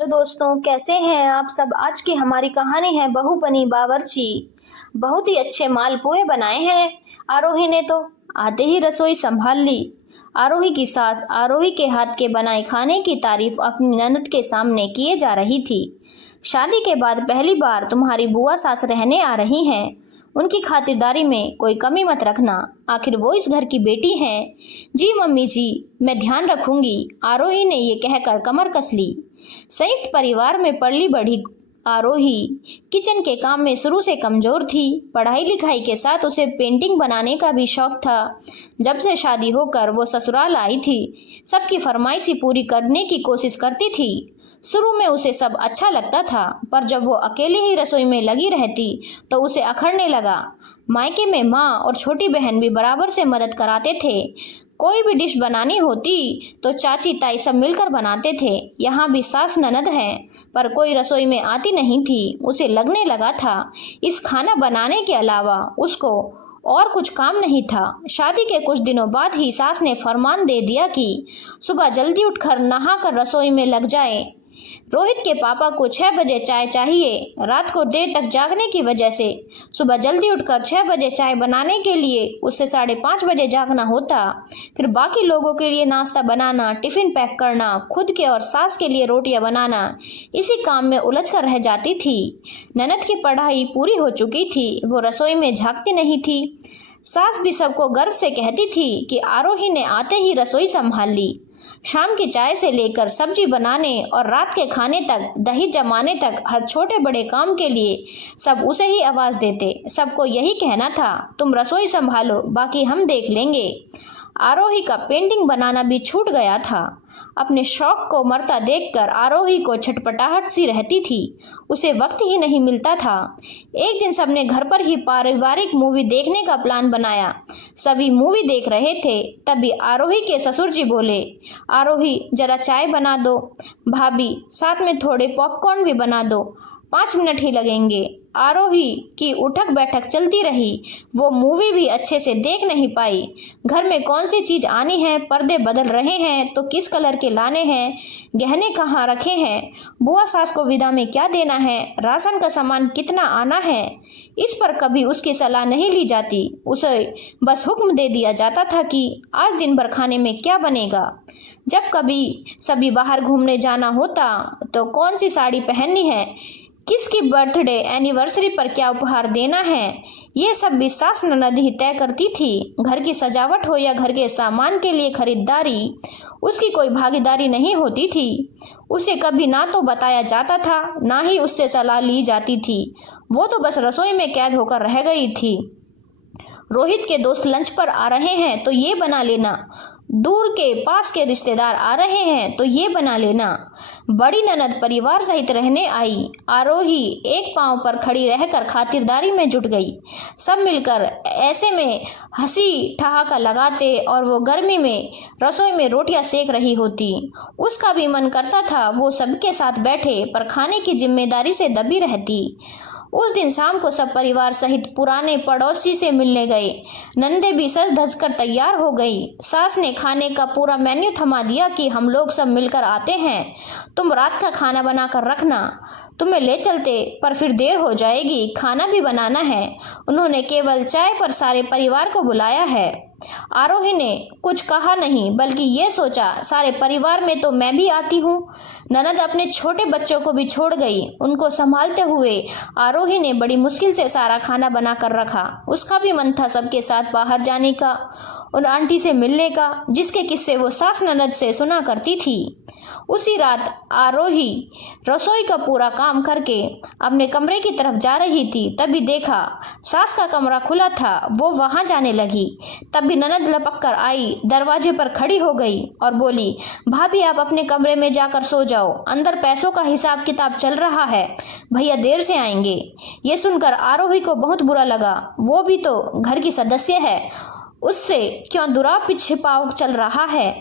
Hello दोस्तों, कैसे हैं आप सब। आज की हमारी कहानी है बहू बनी बावर्ची। बहुत ही अच्छे मालपुए बनाए हैं आरोही ने तो आते ही रसोई संभाल ली। आरोही की सास आरोही के हाथ के बनाए खाने की तारीफ अपनी ननद के सामने किए जा रही थी। शादी के बाद पहली बार तुम्हारी बुआ सास रहने आ रही हैं। उनकी खातिरदारी में कोई कमी मत रखना, आखिर वो इस घर की बेटी हैं। जी मम्मी जी, मैं ध्यान रखूंगी, आरोही ने ये कहकर कमर कस ली। संयुक्त परिवार में पली बढ़ी आरोही किचन के काम में शुरू से कमजोर थी। पढ़ाई लिखाई के साथ उसे पेंटिंग बनाने का भी शौक था। जब से शादी होकर वो ससुराल आई थी, सबकी फरमाइशी पूरी करने की कोशिश करती थी। शुरू में उसे सब अच्छा लगता था, पर जब वो अकेले ही रसोई में लगी रहती तो उसे अखरने लगा। मायके में माँ और छोटी बहन भी बराबर से मदद कराते थे। कोई भी डिश बनानी होती तो चाची ताई सब मिलकर बनाते थे। यहाँ भी सास ननद है, पर कोई रसोई में आती नहीं थी। उसे लगने लगा था इस खाना बनाने के अलावा उसको और कुछ काम नहीं था। शादी के कुछ दिनों बाद ही सास ने फरमान दे दिया कि सुबह जल्दी उठकर नहाकर रसोई में लग जाए। रोहित के पापा को 6 बजे चाय चाहिए। रात को देर तक जागने की वजह से सुबह जल्दी उठकर 6 बजे चाय बनाने के लिए उससे 5:30 बजे जागना होता। फिर बाकी लोगों के लिए नाश्ता बनाना, टिफिन पैक करना, खुद के और सास के लिए रोटियां बनाना, इसी काम में उलझ कर रह जाती थी। ननद की पढ़ाई पूरी हो चुकी थी, वो रसोई में झांकती नहीं थी। सास भी सबको गर्व से कहती थी कि आरोही ने आते ही रसोई संभाल ली। शाम की चाय से लेकर सब्जी बनाने और रात के खाने तक, दही जमाने तक, हर छोटे बड़े काम के लिए सब उसे ही आवाज देते। सबको यही कहना था, तुम रसोई संभालो, बाकी हम देख लेंगे। आरोही का पेंटिंग बनाना भी छूट गया था। अपने शौक को मरता देखकर आरोही को छटपटाहट सी रहती थी। उसे वक्त ही नहीं मिलता था। एक दिन सबने घर पर ही पारिवारिक मूवी देखने का प्लान बनाया। सभी मूवी देख रहे थे, तभी आरोही के ससुर जी बोले, आरोही जरा चाय बना दो। भाभी साथ में थोड़े पॉपकॉर्न भी बना दो, 5 मिनट ही लगेंगे। आरोही की उठक बैठक चलती रही। वो मूवी भी अच्छे से देख नहीं पाई। घर में कौन सी चीज आनी है, पर्दे बदल रहे हैं तो किस कलर के लाने हैं, गहने कहाँ रखे हैं, बुआ सास को विदा में क्या देना है, राशन का सामान कितना आना है, इस पर कभी उसकी सलाह नहीं ली जाती। उसे बस हुक्म दे दिया जाता था कि आज दिन भर खाने में क्या बनेगा। जब कभी सभी बाहर घूमने जाना होता तो कौन सी साड़ी पहननी है, किसकी बर्थडे एनिवर्सरी पर क्या उपहार देना है, ये सब भी सास ननद ही तय करती थी। घर की सजावट हो या घर के सामान के लिए खरीदारी, उसकी कोई भागीदारी नहीं होती थी। उसे कभी ना तो बताया जाता था, ना ही उससे सलाह ली जाती थी। वो तो बस रसोई में कैद होकर रह गई थी। रोहित के दोस्त लंच पर आ रहे हैं तो ये बना लेना, दूर के पास के रिश्तेदार आ रहे हैं तो ये बना लेना। बड़ी ननद परिवार सहित रहने आई। आरोही एक पांव पर खड़ी रहकर खातिरदारी में जुट गई। सब मिलकर ऐसे में हंसी ठहाका लगाते और वो गर्मी में रसोई में रोटियां सेक रही होती। उसका भी मन करता था वो सबके साथ बैठे, पर खाने की जिम्मेदारी से दबी रहती। उस दिन शाम को सब परिवार सहित पुराने पड़ोसी से मिलने गए। नंदे भी सज धज कर तैयार हो गई। सास ने खाने का पूरा मेन्यू थमा दिया कि हम लोग सब मिलकर आते हैं, तुम रात का खाना बना कर रखना, तुम्हें ले चलते पर फिर देर हो जाएगी, खाना भी बनाना है। उन्होंने केवल चाय पर सारे परिवार को बुलाया है। आरोही ने कुछ कहा नहीं, बल्कि ये सोचा, सारे परिवार में तो मैं भी आती हूँ। ननद अपने छोटे बच्चों को भी छोड़ गई। उनको संभालते हुए आरोही ने बड़ी मुश्किल से सारा खाना बना कर रखा। उसका भी मन था सबके साथ बाहर जाने का, उन आंटी से मिलने का, जिसके किस्से वो सास ननद से सुना करती थी। उसी रात आरोही रसोई का पूरा काम करके अपने कमरे की तरफ जा रही थी, तभी देखा सास का कमरा खुला था। वो वहां जाने लगी, तभी ननद लपक कर आई, दरवाजे पर खड़ी हो गई और बोली, भाभी आप अपने कमरे में जाकर सो जाओ, अंदर पैसों का हिसाब किताब चल रहा है, भैया देर से आएंगे। ये सुनकर आरोही को बहुत बुरा लगा। वो भी तो घर की सदस्य है, उससे क्यों दुराप छिपाव चल रहा है।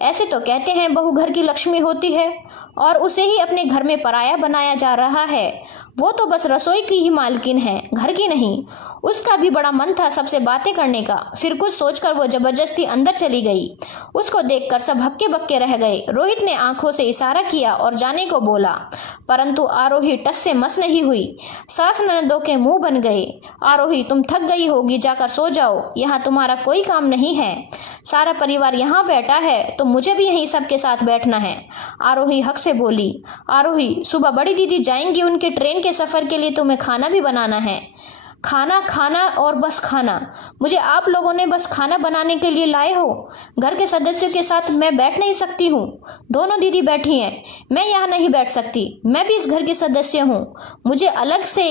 ऐसे तो कहते हैं बहू घर की लक्ष्मी होती है और उसे ही अपने घर में पराया बनाया जा रहा है। वो तो बस रसोई की ही मालकिन है, घर की नहीं। उसका भी बड़ा मन था सबसे बातें करने का। फिर कुछ सोचकर वो जबरदस्ती अंदर चली गई। उसको देखकर सब हक्के बक्के रह गए। रोहित ने आंखों से इशारा किया और जाने को बोला, परंतु आरोही टस से मस नहीं हुई। सास ननदों के मुंह बन गए। आरोही, तुम थक गई होगी, जाकर सो जाओ, यहाँ तुम्हारा कोई काम नहीं है। सारा परिवार यहाँ बैठा है तो मुझे भी यहीं सबके साथ बैठना है। आरोही हक से बोली। आरोही, सुबह बड़ी दीदी जाएंगी उनके ट्रेन के सफर के लिए, तुम्हें खाना भी बनाना है। खाना खाना और बस खाना। मुझे आप लोगों ने बस खाना बनाने के लिए लाए हो। घर के सदस्यों के साथ मैं बैठ नहीं सकती हूँ। दोनों दीदी बैठी हैं, मैं यहाँ नहीं बैठ सकती। मैं भी इस घर की सदस्य हूँ, मुझे अलग से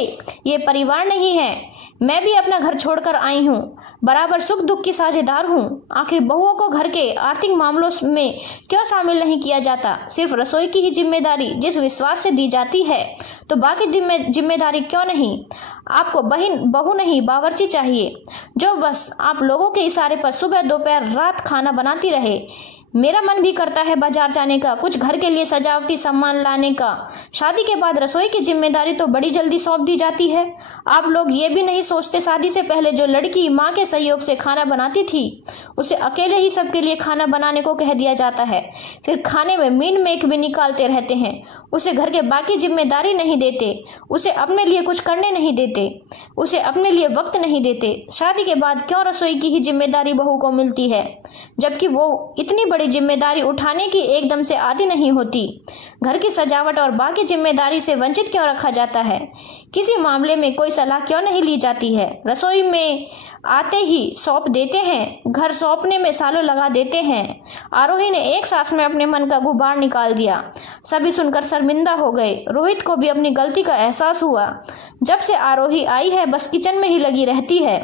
ये परिवार नहीं है। मैं भी अपना घर छोड़कर आई हूँ, बराबर सुख दुख की साझेदार हूँ। आखिर बहुओं को घर के आर्थिक मामलों में क्यों शामिल नहीं किया जाता? सिर्फ रसोई की ही जिम्मेदारी जिस विश्वास से दी जाती है, तो बाकी जिम्मेदारी क्यों नहीं? आपको बहू नहीं बावर्ची चाहिए, जो बस आप लोगों के इशारे पर सुबह दोपहर रात खाना बनाती रहे। मेरा मन भी करता है बाजार जाने का, कुछ घर के लिए सजावटी सामान लाने का। शादी के बाद रसोई की जिम्मेदारी तो बड़ी जल्दी सौंप दी जाती है। आप लोग ये भी नहीं सोचते, शादी से पहले जो लड़की माँ के सहयोग से खाना बनाती थी, उसे अकेले ही सबके लिए खाना बनाने को कह दिया जाता है। फिर खाने में मीन मेख भी निकालते रहते हैं। उसे घर के बाकी जिम्मेदारी नहीं देते, उसे अपने लिए कुछ करने नहीं देते, उसे अपने लिए वक्त नहीं देते। शादी के बाद क्यों रसोई की ही जिम्मेदारी बहू को मिलती है, जबकि वो इतनी बड़ी जिम्मेदारी उठाने की एकदम से आदी नहीं होती? घर की सजावट और बाकी जिम्मेदारी से वंचित क्यों रखा जाता है? किसी मामले में कोई सलाह क्यों नहीं ली जाती है? रसोई में आते ही सौंप देते हैं, घर सौंपने में सालों लगा देते हैं। आरोही ने एक सांस में अपने मन का गुबार निकाल दिया। सभी सुनकर शर्मिंदा हो गए। रोहित को भी अपनी गलती का एहसास हुआ। जब से आरोही आई है बस किचन में ही लगी रहती है,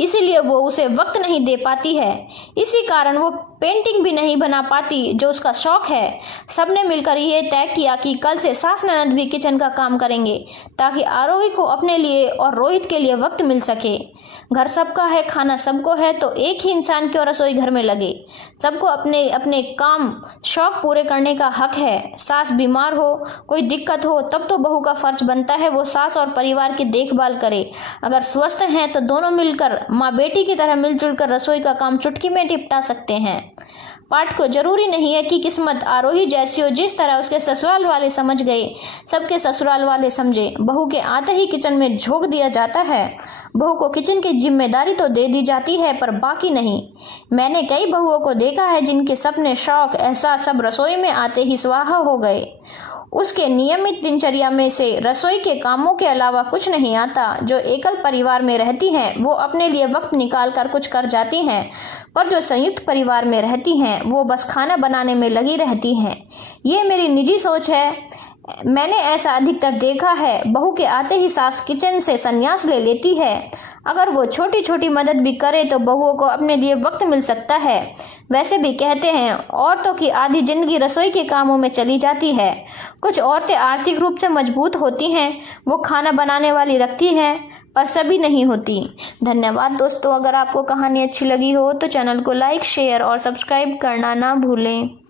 इसीलिए वो उसे वक्त नहीं दे पाती है। इसी कारण वो पेंटिंग भी नहीं बना पाती जो उसका शौक है। सबने मिलकर ये तय किया कि कल से सास ननद भी किचन का काम करेंगे, ताकि आरोही को अपने लिए और रोहित के लिए वक्त मिल सके। घर सबका है, खाना सबको है, तो एक ही इंसान क्यों रसोई घर में लगे? सबको अपने अपने काम शौक पूरे करने का हक है। सास बीमार हो, कोई दिक्कत हो, तब तो बहू का फर्ज बनता है वो सास और परिवार की देखभाल करे। अगर स्वस्थ हैं तो दोनों मिलकर माँ बेटी की तरह मिलजुल कर रसोई का काम चुटकी में निपटा सकते हैं। पाठ को जरूरी नहीं है कि किस्मत आरोही जैसी हो। जिस तरह उसके ससुराल वाले समझ गए, सबके ससुराल वाले समझे। बहू के आते ही किचन में झोंक दिया जाता है। बहू को किचन की जिम्मेदारी तो दे दी जाती है, पर बाकी नहीं। मैंने कई बहुओं को देखा है जिनके सपने, शौक, एहसास सब रसोई में आते ही स्वाहा हो गए। उसके नियमित दिनचर्या में से रसोई के कामों के अलावा कुछ नहीं आता। जो एकल परिवार में रहती हैं वो अपने लिए वक्त निकाल कर कुछ कर जाती हैं, पर जो संयुक्त परिवार में रहती हैं वो बस खाना बनाने में लगी रहती हैं। ये मेरी निजी सोच है, मैंने ऐसा अधिकतर देखा है। बहू के आते ही सास किचन से संन्यास ले लेती है। अगर वो छोटी छोटी मदद भी करे तो बहुओं को अपने लिए वक्त मिल सकता है। वैसे भी कहते हैं औरतों की आधी जिंदगी रसोई के कामों में चली जाती है। कुछ औरतें आर्थिक रूप से मजबूत होती हैं, वो खाना बनाने वाली रखती हैं, पर सभी नहीं होती। धन्यवाद दोस्तों। अगर आपको कहानी अच्छी लगी हो तो चैनल को लाइक, शेयर और सब्सक्राइब करना ना भूलें।